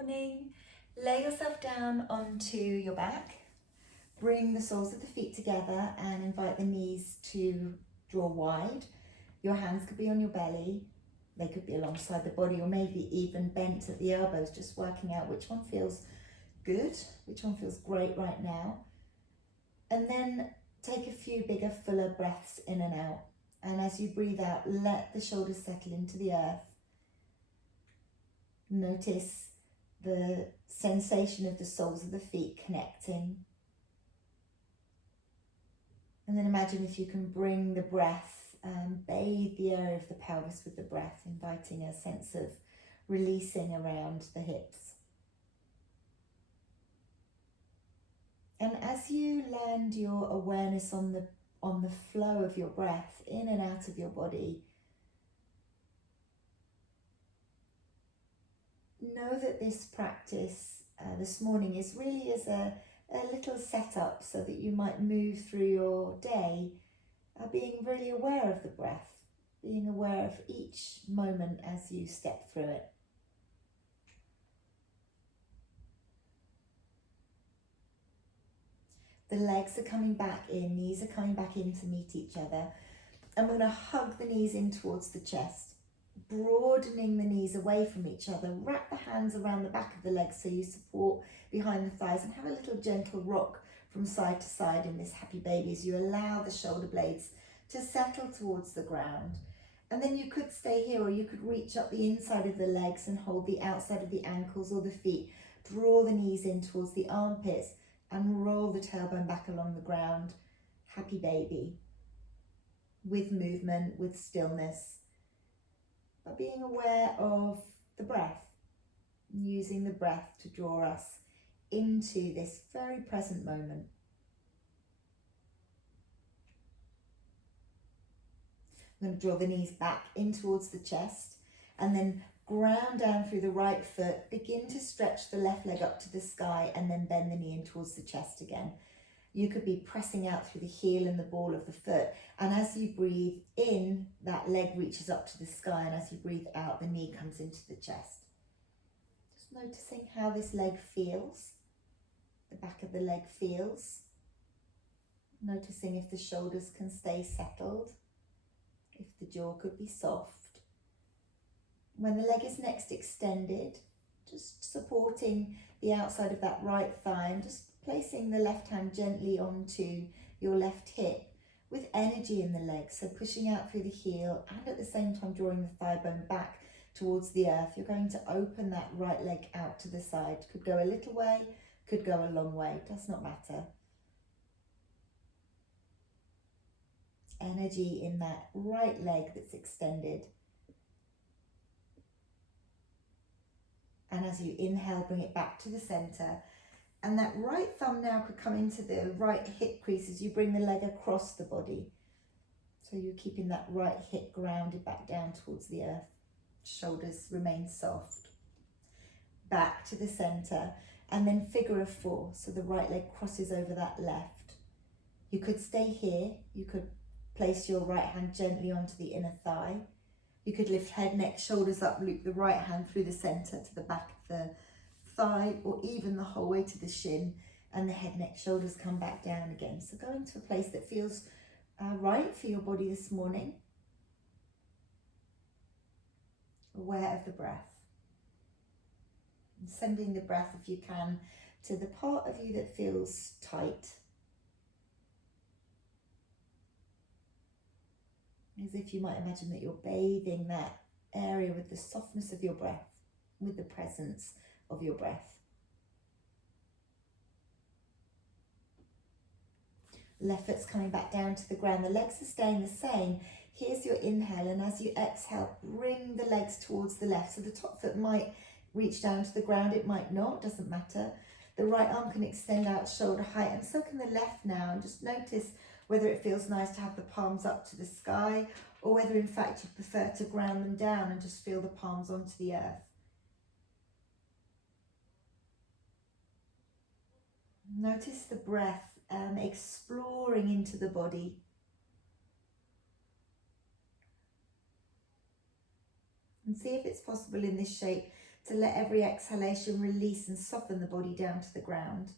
morning. Lay yourself down onto your back. Bring the soles of the feet together and invite the knees to draw wide. Your hands could be on your belly. They could be alongside the body or maybe even bent at the elbows, just working out which one feels good, which one feels great right now. And then take a few bigger, fuller breaths in and out. And as you breathe out, let the shoulders settle into the earth. Notice the sensation of the soles of the feet connecting. And then imagine if you can bring the breath, bathe the area of the pelvis with the breath, inviting a sense of releasing around the hips. And as you land your awareness on the flow of your breath in and out of your body, know that this practice this morning is really as a little setup so that you might move through your day being really aware of the breath, being aware of each moment as you step through it. The legs are coming back in, knees are coming back in to meet each other. And we're going to hug the knees in towards the chest, broadening the knees away from each other. Wrap the hands around the back of the legs so you support behind the thighs and have a little gentle rock from side to side in this happy baby as you allow the shoulder blades to settle towards the ground. And then you could stay here or you could reach up the inside of the legs and hold the outside of the ankles or the feet. Draw the knees in towards the armpits and roll the tailbone back along the ground. Happy baby. With movement, with stillness, but being aware of the breath, using the breath to draw us into this very present moment. I'm going to draw the knees back in towards the chest and then ground down through the right foot, begin to stretch the left leg up to the sky and then bend the knee in towards the chest again. You could be pressing out through the heel and the ball of the foot. And as you breathe in, that leg reaches up to the sky. And as you breathe out, the knee comes into the chest. Just noticing how this leg feels, the back of the leg feels. Noticing if the shoulders can stay settled, if the jaw could be soft. When the leg is next extended, just supporting the outside of that right thigh and just placing the left hand gently onto your left hip with energy in the leg. So pushing out through the heel and at the same time drawing the thigh bone back towards the earth. You're going to open that right leg out to the side. Could go a little way, could go a long way, does not matter. Energy in that right leg that's extended. And as you inhale, bring it back to the center. And that right thumb now could come into the right hip crease as you bring the leg across the body. So you're keeping that right hip grounded back down towards the earth. Shoulders remain soft. Back to the center. And then figure of four. So the right leg crosses over that left. You could stay here. You could place your right hand gently onto the inner thigh. You could lift head, neck, shoulders up, loop the right hand through the center to the back of the thigh or even the whole way to the shin, and the head, neck, shoulders come back down again. So go into a place that feels right for your body this morning. Aware of the breath. And sending the breath, if you can, to the part of you that feels tight. As if you might imagine that you're bathing that area with the softness of your breath, with the presence of your breath. Left foot's coming back down to the ground. The legs are staying the same. Here's your inhale, and as you exhale, bring the legs towards the left. So the top foot might reach down to the ground, it might not, doesn't matter. The right arm can extend out shoulder height, and so can the left now. And just notice whether it feels nice to have the palms up to the sky, or whether in fact you prefer to ground them down and just feel the palms onto the earth. Notice the breath exploring into the body. And see if it's possible in this shape to let every exhalation release and soften the body down to the ground.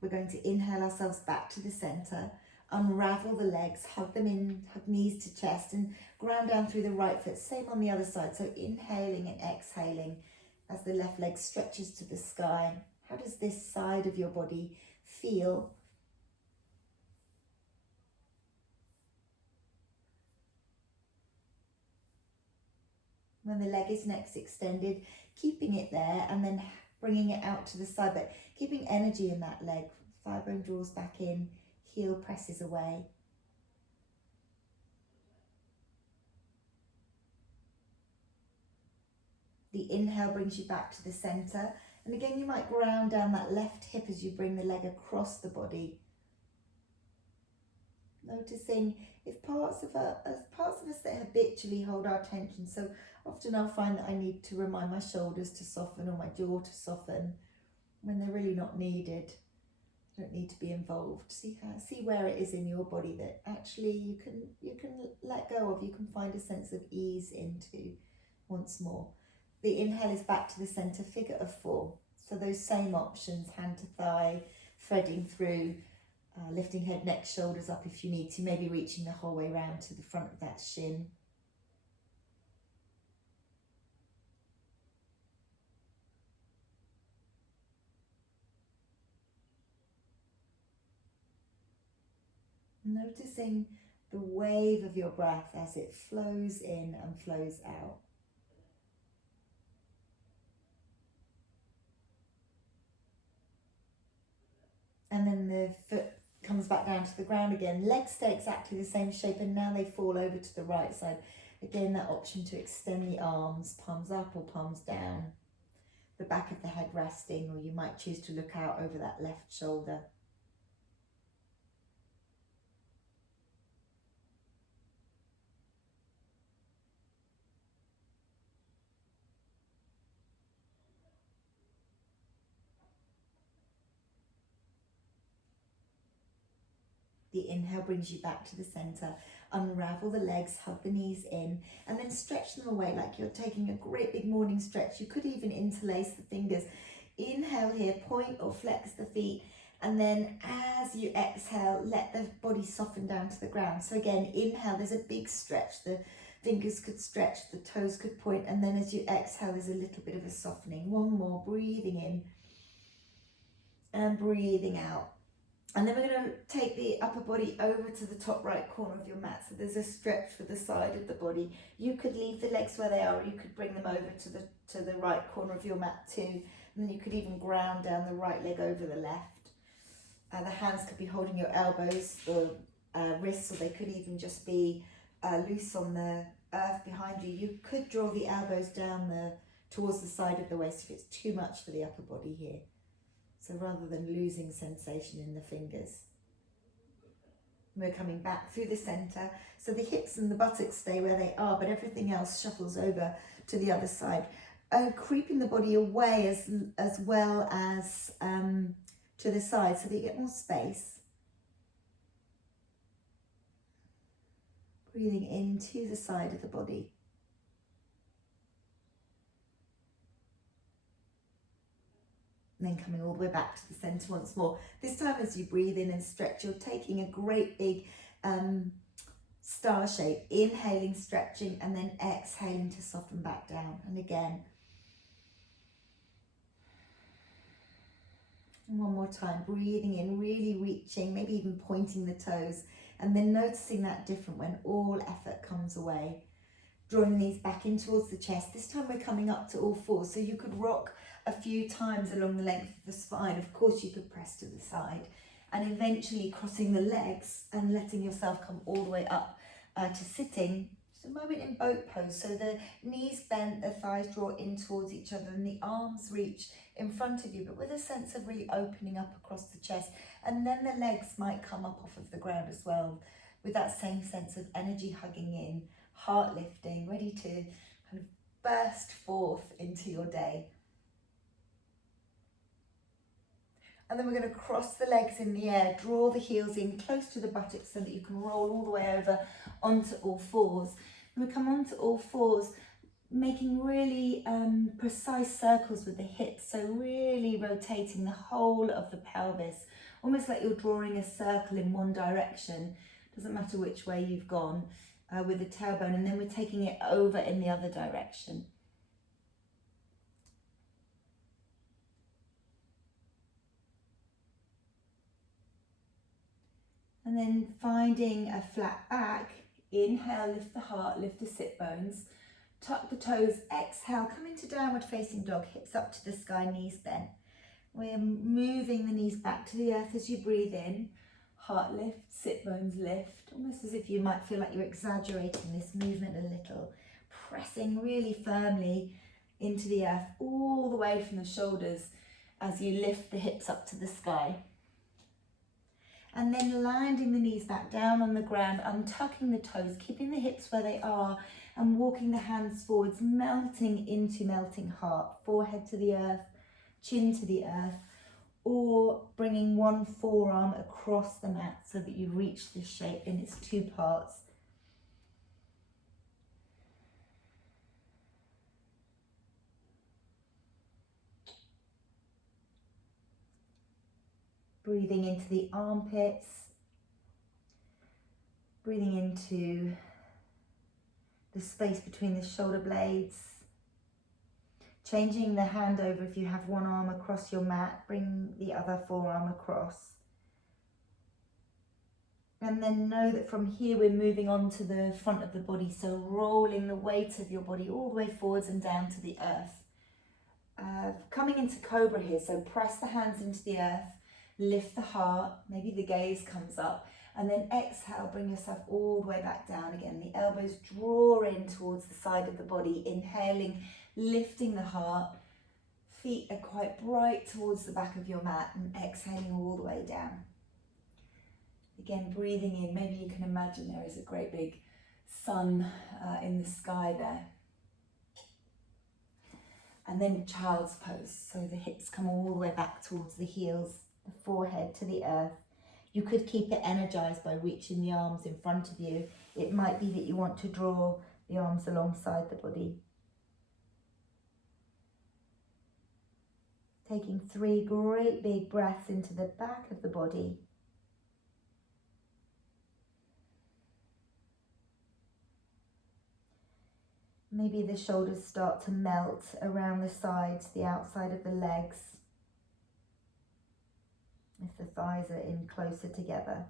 We're going to inhale ourselves back to the center, unravel the legs, hug them in, hug knees to chest, and ground down through the right foot. Same on the other side. So inhaling and exhaling as the left leg stretches to the sky. How does this side of your body feel? When the leg is next extended, keeping it there and then bringing it out to the side, but keeping energy in that leg. Thigh bone draws back in, heel presses away. The inhale brings you back to the center. And again, you might ground down that left hip as you bring the leg across the body. Noticing if parts of us that habitually hold our tension. So often I'll find that I need to remind my shoulders to soften or my jaw to soften when they're really not needed. Don't need to be involved. See where it is in your body that actually you can let go of. You can find a sense of ease into once more. The inhale is back to the center, figure of four. So those same options, hand to thigh, threading through, lifting head, neck, shoulders up if you need to, maybe reaching the whole way round to the front of that shin. Noticing the wave of your breath as it flows in and flows out. And then the foot comes back down to the ground again. Legs stay exactly the same shape and now they fall over to the right side. Again, that option to extend the arms, palms up or palms down. The back of the head resting, or you might choose to look out over that left shoulder. The inhale brings you back to the center. Unravel the legs, hug the knees in, and then stretch them away like you're taking a great big morning stretch. You could even interlace the fingers. Inhale here, point or flex the feet, and then as you exhale, let the body soften down to the ground. So again, inhale, there's a big stretch. The fingers could stretch, the toes could point, and then as you exhale, there's a little bit of a softening. One more, breathing in and breathing out. And then we're going to take the upper body over to the top right corner of your mat. So there's a stretch for the side of the body. You could leave the legs where they are, or you could bring them over to the right corner of your mat too. And then you could even ground down the right leg over the left. The hands could be holding your elbows or wrists, or they could even just be loose on the earth behind you. You could draw the elbows down towards the side of the waist if it's too much for the upper body here. So rather than losing sensation in the fingers. We're coming back through the center. So the hips and the buttocks stay where they are, but everything else shuffles over to the other side. Creeping the body away as well as to the side so that you get more space. Breathing into the side of the body. And then coming all the way back to the center once more. This time as you breathe in and stretch, you're taking a great big star shape. Inhaling, stretching, and then exhaling to soften back down. And again. And one more time, breathing in, really reaching, maybe even pointing the toes. And then noticing that different when all effort comes away. Drawing the knees back in towards the chest. This time we're coming up to all fours. So you could rock a few times along the length of the spine. Of course you could press to the side. And eventually crossing the legs and letting yourself come all the way up to sitting. Just a moment in boat pose. So the knees bent, the thighs draw in towards each other and the arms reach in front of you, but with a sense of really opening up across the chest. And then the legs might come up off of the ground as well, with that same sense of energy hugging in. Heart lifting, ready to kind of burst forth into your day. And then we're going to cross the legs in the air, draw the heels in close to the buttocks so that you can roll all the way over onto all fours. And we come onto all fours, making really precise circles with the hips, so really rotating the whole of the pelvis, almost like you're drawing a circle in one direction, doesn't matter which way you've gone, with the tailbone, and then we're taking it over in the other direction. And then finding a flat back, inhale, lift the heart, lift the sit bones, tuck the toes, exhale, come into downward facing dog, hips up to the sky, knees bent. We're moving the knees back to the earth as you breathe in, heart lift, sit bones lift, almost as if you might feel like you're exaggerating this movement a little, pressing really firmly into the earth, all the way from the shoulders as you lift the hips up to the sky. And then landing the knees back down on the ground, untucking the toes, keeping the hips where they are, and walking the hands forwards, melting into melting heart, forehead to the earth, chin to the earth, or bringing one forearm across the mat so that you reach this shape in its two parts. Breathing into the armpits, breathing into the space between the shoulder blades, changing the hand over. If you have one arm across your mat, bring the other forearm across. And then know that from here we're moving on to the front of the body, so rolling the weight of your body all the way forwards and down to the earth. Coming into cobra here, so press the hands into the earth, lift the heart, maybe the gaze comes up, and then exhale, bring yourself all the way back down again. The elbows draw in towards the side of the body, inhaling, lifting the heart. Feet are quite bright towards the back of your mat, and exhaling all the way down. Again, breathing in, maybe you can imagine there is a great big sun in the sky there. And then child's pose, so the hips come all the way back towards the heels, the forehead to the earth. You could keep it energized by reaching the arms in front of you. It might be that you want to draw the arms alongside the body. Taking 3 great big breaths into the back of the body. Maybe the shoulders start to melt around the sides, the outside of the legs, if the thighs are in closer together.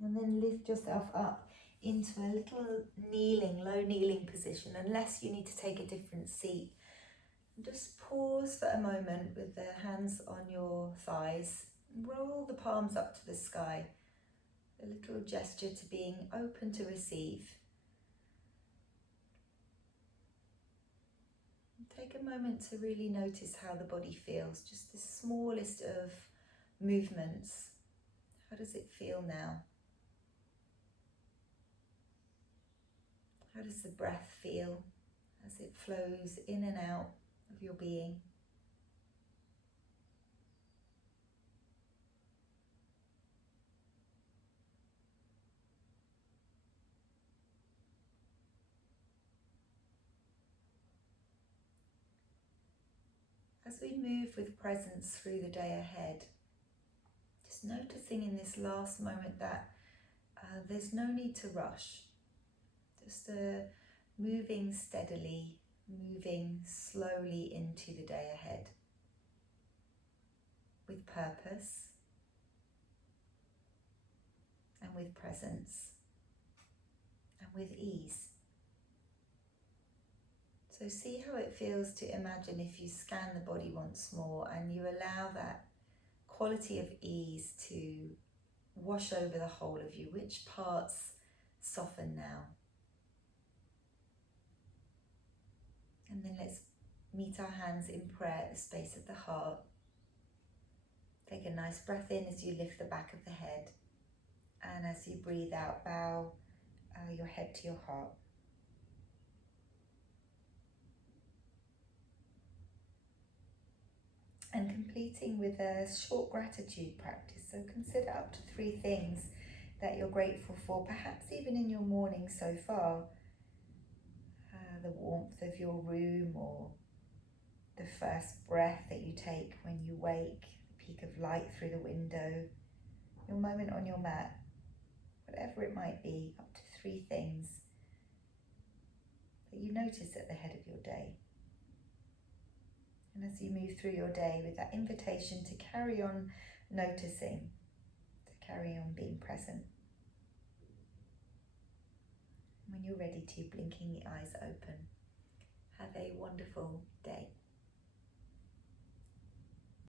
And then lift yourself up into a little kneeling, low kneeling position, unless you need to take a different seat. Just pause for a moment with the hands on your thighs. Roll the palms up to the sky. A little gesture to being open to receive. Take a moment to really notice how the body feels, just the smallest of movements. How does it feel now? How does the breath feel as it flows in and out of your being? As we move with presence through the day ahead, just noticing in this last moment that there's no need to rush. Just moving steadily, moving slowly into the day ahead with purpose and with presence and with ease. So see how it feels to imagine if you scan the body once more and you allow that quality of ease to wash over the whole of you. Which parts soften now? And then let's meet our hands in prayer at the space of the heart. Take a nice breath in as you lift the back of the head. And as you breathe out, bow your head to your heart. And complete completing with a short gratitude practice. So consider up to 3 things that you're grateful for, perhaps even in your morning so far. The warmth of your room, or the first breath that you take when you wake, the peak of light through the window, your moment on your mat, whatever it might be, up to 3 things that you notice at the head of your day. And as you move through your day with that invitation to carry on noticing, to carry on being present. When you're ready to, blinking the eyes open. Have a wonderful day.